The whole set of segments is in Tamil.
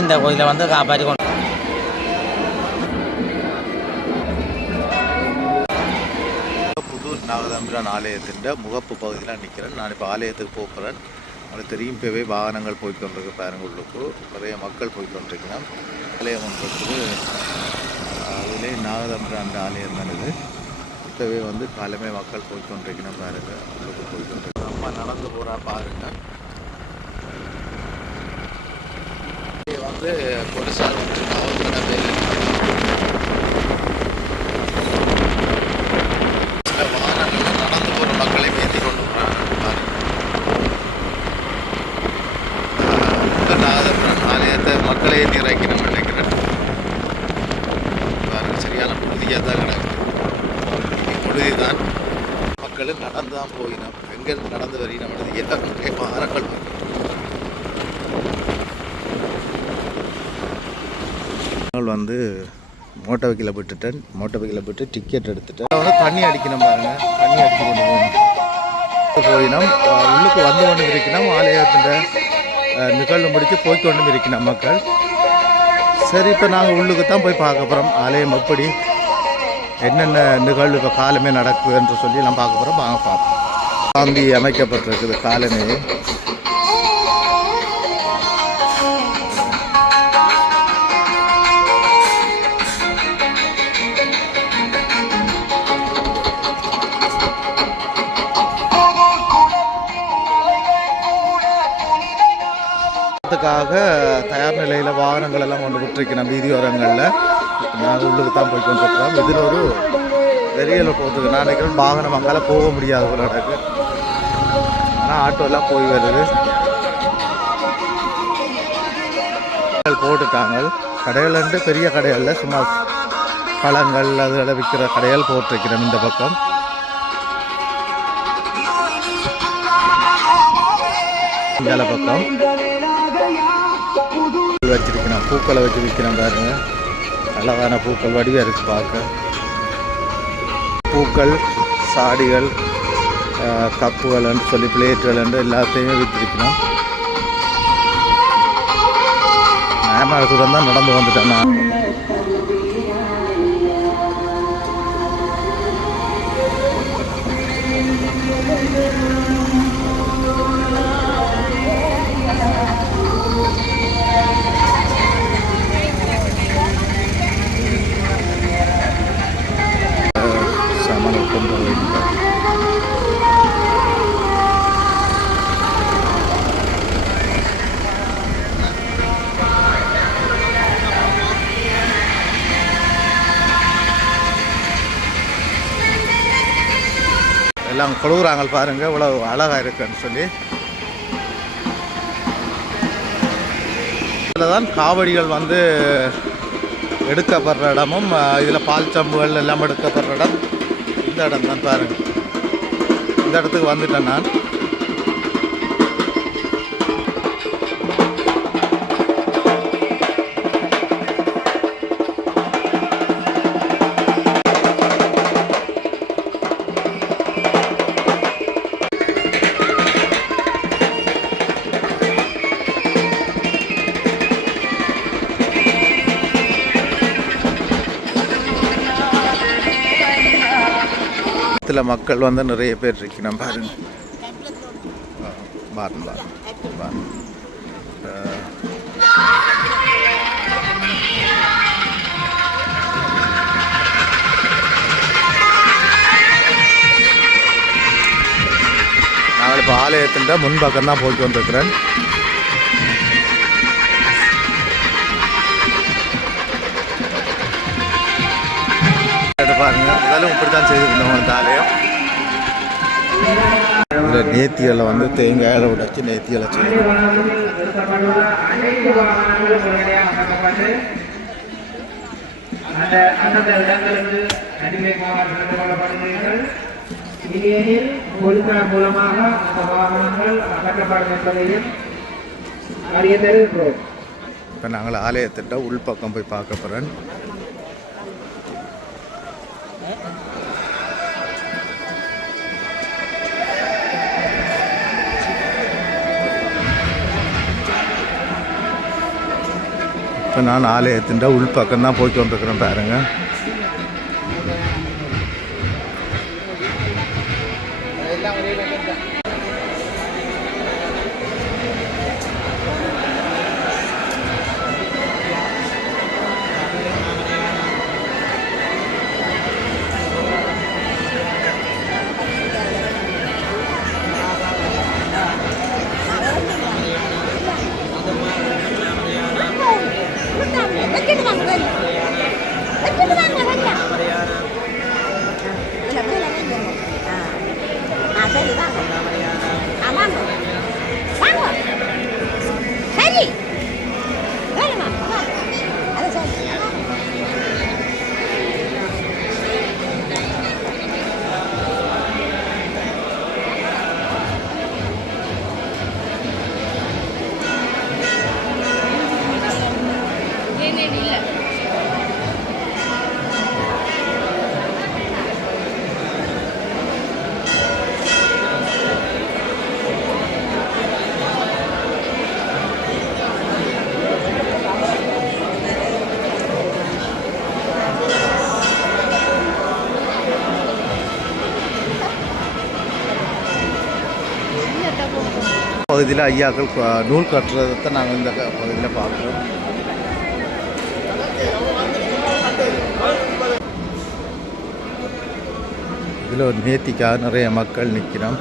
இந்த கோயிலை வந்து காப்பாற்றி கொண்டு புதூர் நாகதம்பிரான் ஆலயத்தின் முகப்பு பகுதியில் நிற்கிறேன். நான் இப்போ ஆலயத்துக்கு போகிறேன். அது தெரியும், இப்போவே வாகனங்கள் போய்கொண்டிருக்கு. பாருங்க, உள்ளுக்கு நிறைய மக்கள் போய்கொண்டிருக்கிறோம். ஆலயம் ஒன்று அதிலே நாகதம்பிரான் ஆலயம் தான் இது. இப்போவே வந்து காலமே மக்கள் போய்கொண்டிருக்கணும். பாருங்க, உள்ளுக்கு போய்கொண்டிருக்கோம். அம்மா நடந்து போகிறா பாருங்க. வந்து போலீஸார் வந்து வாகனங்கள் நடந்து போகிற மக்களை ஏற்றி கொண்டு போகிறாங்க. நாகதம்பிரான் ஆலயத்தை மக்களை ஏற்றி இறக்கணும் நினைக்கிறேன். பாருங்க, சரியான புழுதியாக தான் கிடக்கு. புழுதி தான். மக்களும் நடந்து தான் போயினோம். எங்கேருந்து நடந்து வரையினோம் எல்லாருமே வாகனங்கள் வந்து மோட்டார் வெஹிக்கிளை விட்டுட்டேன். மோட்டார் வெஹிக்கிளை விட்டு டிக்கெட் எடுத்துட்டேன். வந்து தண்ணி அடிக்கணும் பாருங்க. தண்ணி அடித்து கொண்டு போயினோம். உள்ளுக்கு வந்து கொண்டு இருக்கணும். ஆலயத்தின் நிகழ்வு முடித்து போய்கொண்டும் இருக்கணும் மக்கள். சரி, இப்போ நாங்கள் உள்ளுக்கு தான் போய் பார்க்க போகிறோம். ஆலயம் எப்படி என்னென்ன நிகழ்வு இப்போ காலமே நடக்குது என்று சொல்லி நான் பார்க்க போகிறோம். வாங்க பார்ப்போம். காந்தி அமைக்கப்பட்டிருக்குது காலமே. தயார் நிலையில் வாகனங்கள் எல்லாம் கொண்டு விட்டுருக்கணும். வீதியோரங்களில் நாங்கள் உள்ளுக்கு தான் போய் கொண்டிருக்கிறோம். இதில் ஒரு வெளியில் போகிறதுக்கு நான் நினைக்கிறேன் வாகனம் அங்கால போக முடியாது போல எனக்கு. ஆனால் ஆட்டோ எல்லாம் போய் வருது. போட்டுட்டாங்க. கடைகள் பெரிய கடைகளில் சும்மா பழங்கள் அதில் விற்கிற கடைகள் போட்டிருக்கிறோம். இந்த பக்கம் இந்த பக்கம் வச்சிருக்கணும். பூக்களை வச்சு விற்கிறோம் பாருங்க. அழகான பூக்கள் வடிவாக இருக்கு பார்க்க. பூக்கள், சாடிகள், கப்புகள் சொல்லி பிளேட்டுகள் எல்லாத்தையுமே விற்றுருக்கணும். நேரம் தூரம் தான் நடந்து வந்துட்டேன் நான். எல்லாம் கொழுகுறாங்க பாருங்க, இவ்வளவு அழகாக இருக்குன்னு சொல்லி. இதில் தான் காவடிகள் வந்து எடுக்கப்படுற இடமும் இதில் பால் சம்புகள் எல்லாம் எடுக்கப்படுற இடம் இந்த இடம் தான் பாருங்க. இந்த இடத்துக்கு வந்துட்டேன் நான். மக்கள் வந்து நிறைய பேர் இருக்கணும் பாருங்க. பாருங்க பாருங்க. நான் இப்போ ஆலயத்தின் முன்பக்கம் தான் போய்ட்டு வந்திருக்கிறேன். பாருங்க, அதெல்லாம் இப்படி தான் செய்திருந்தோம் அந்த ஆலயம். இதில் நேர்த்திகளை வந்து தேங்காயில் உடைச்சி நேர்த்திகளை செய்யணும். இப்போ நாங்கள் ஆலயத்திட்ட உள்பக்கம் போய் பார்க்க போகிறேன். இப்போ நான் ஆலயத்தின் உள்பக்கம் தான் போய்க்கு வந்துருக்கிறேன் பாருங்கள். பகுதியில் ஐயாக்கள் நூல் கட்டுறதை நாங்கள் இந்த பகுதியில் பார்க்குறோம். இதில் ஒரு நேர்த்திக்காக நிறைய மக்கள் நிற்கிறோம்.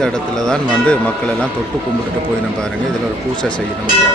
இந்த இடத்துல தான் வந்து மக்கள் எல்லாம் தொட்டு கும்பிட்டுட்டு போயிடும் பாருங்கள். இதில் ஒரு பூசை செய்யணும் இல்லையா.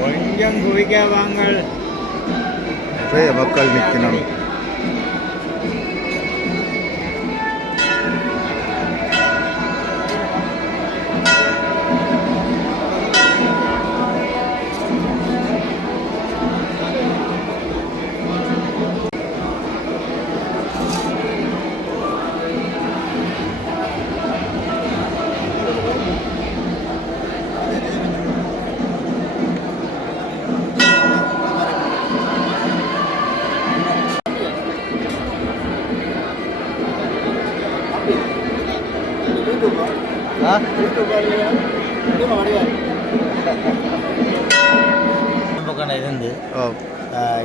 கொஞ்சம் குவிக்க வாங்கள். நிறைய மக்கள் நிற்கணும். இருந்து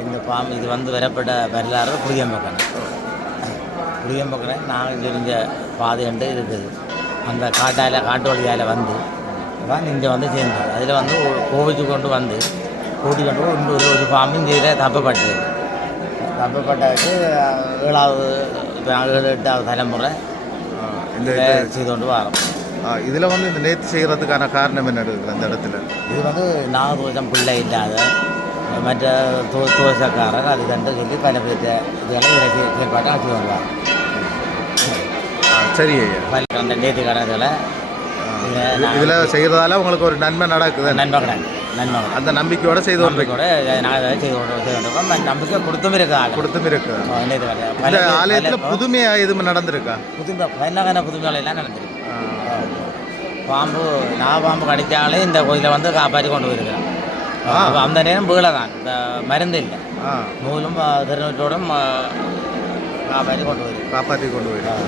இந்த பாம்பு இது வந்து வரப்பட்ட வரலாறு புளியம்பக்கணை. புளியம்பக்கணை நாங்கள் தெரிஞ்ச பாதை என்று இருக்குது. அந்த காட்டு வழியால் வந்து தான் இங்கே வந்து சேர்ந்தது. அதில் வந்து கோவிச்சு கொண்டு வந்து கூட்டி கொண்டு இன்னொரு ஒரு பாம்பு இங்கே தப்பப்பட்டது. தப்பப்பட்டதுக்கு 7வது 8வது தலைமுறை இந்த செய்து கொண்டு வரோம். இதில் வந்து இந்த நேர்த்தி செய்கிறதுக்கான காரணம் என்ன இருக்குது அந்த இடத்துல? இது வந்து நாகதோஷம் பிள்ளை இல்லாத மற்ற தோசக்காரர் அது கண்டு சொல்லி பல பேர் இதெல்லாம் செயல்பாட்டை வச்சு வருவாங்க. சரி ஐயா. பல அந்த நேர்த்தி கடன்களை இதில் செய்கிறதால உங்களுக்கு ஒரு நன்மை நடக்குது. நன்மை கிடையாது. நன்மை அந்த நம்பிக்கையோட செய்து நம்பிக்கையோட நாங்கள் செய்து கொண்டிருக்கோம். நம்பிக்கை கொடுத்தும் இருக்குது. இந்த ஆலயத்தில் புதுமையாக எதுவும் நடந்திருக்கா? புதுமை புதுமையெல்லாம் நடந்திருக்கு. பாம்பு பாம்பு கடித்தாலே இந்த கோயிலை வந்து காப்பாற்றி கொண்டு போயிருக்கிறேன். அந்த நேரம் வீழை தான், இந்த மருந்து இல்லை. நூலும் திருநூற்றோடும் காப்பாற்றி கொண்டு போயிருக்கோம்.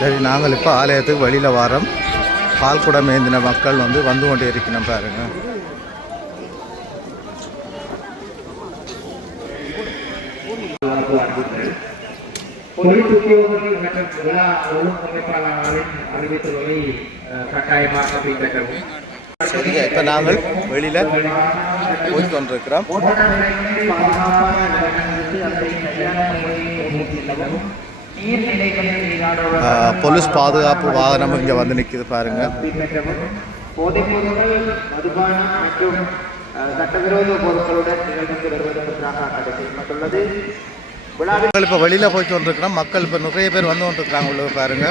சரி, நாங்கள் இப்போ ஆலயத்துக்கு வெளியில் வரோம். பால் குடம் ஏந்தின மக்கள் வந்து கொண்டே இருக்கணும் பாருங்க. போலீஸ் உத்தியோகர்கள் மற்றும் விழா ஒழுங்கமைப்பாளர்களின் அறிவித்தலை கட்டாயமாக பின்பற்றவும். சரிங்க, இப்போ நாங்கள் வெளியில் போய் கொண்டிருக்கிறோம். போலீஸ் பாதுகாப்பு வாகனம் இங்கே வந்து நிற்கிது பாருங்க. போதைப்பொருட்கள், மதுபானம் மற்றும் சட்டவிரோத பொருட்களுடன் நிகழ்ந்து வருவதற்காக தடை செய்யப்பட்டுள்ளது. மக்கள் இப்போ வெளியில் போயிட்டு வந்துருக்கிறோம். மக்கள் இப்போ நிறைய பேர் வந்து கொண்டிருக்கிறாங்க உள்ள பாருங்க.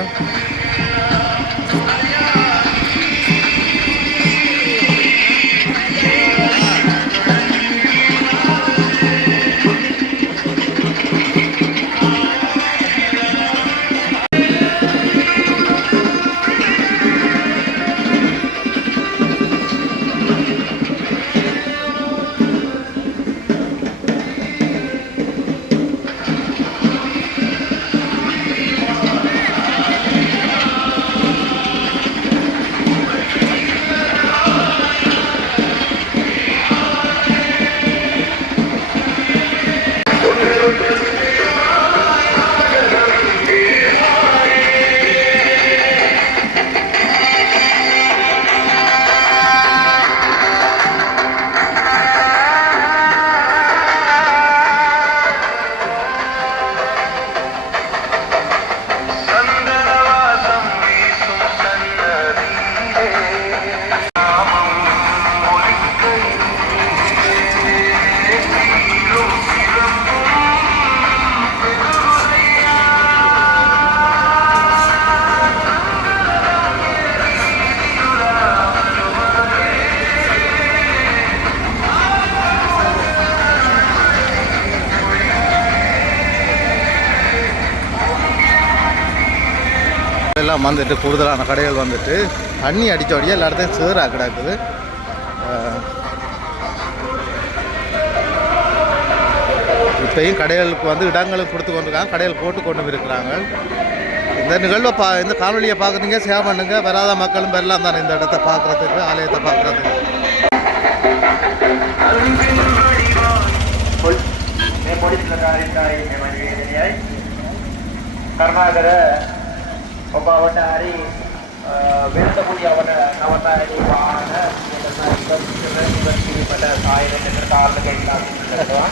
எல்லாம் வந்துட்டு கூடுதலான கடைகள் வந்துட்டு தண்ணி அடித்தோடையே எல்லா இடத்தையும் சேராக கிடக்குது. இப்பயும் கடைகளுக்கு வந்து இடங்களுக்கு கொடுத்து கொண்டிருக்காங்க, கடைகள் போட்டு கொண்டு இருக்கிறாங்க. இந்த நிகழ்வை இந்த காணொலியை பார்க்குறீங்க, ஷேர் பண்ணுங்க. வராத மக்களும் வரலாம் தானே இந்த இடத்த பார்க்குறதுக்கு, ஆலயத்தை பார்க்குறதுக்கு. කර්මාකර ඔබ අවට හරි වෙනත පුඩි අවට නවතායි වාහන ඉවත්කිරීමට සායනයකට කාලක ගෙන්නලා තිබෙනවා.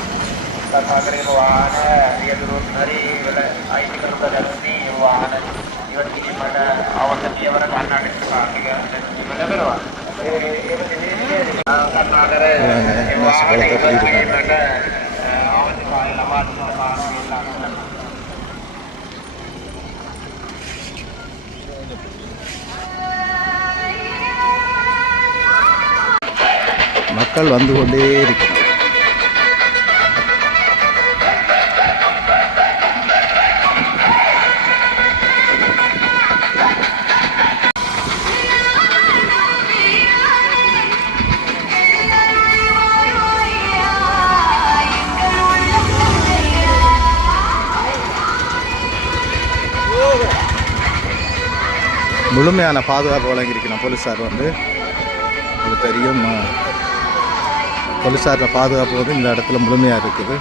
කර්මාකරේ වාහන රියදුරුත් හරි වල අයිති කරුට දැනුනි වාහන ඉවත්කිරීමට අවශ්‍ය පියවර ගන්නට කාර්මික ලැබෙනවා. ඒ කර්මාකර වාහන ඉවත්කිරීමට අවශ්‍ය කාර්ය ලබා දුන්න කාර්මික ලක්ෂණ. மக்கள் வந்து கொண்டே இருக்கிறார். முழுமையான பாதுகாப்பு வழங்கியிருக்கணும் போலீஸார் வந்து. இது தெரியும், போலீஸாரோட பாதுகாப்பு வந்து இந்த இடத்துல முழுமையாக இருக்குது.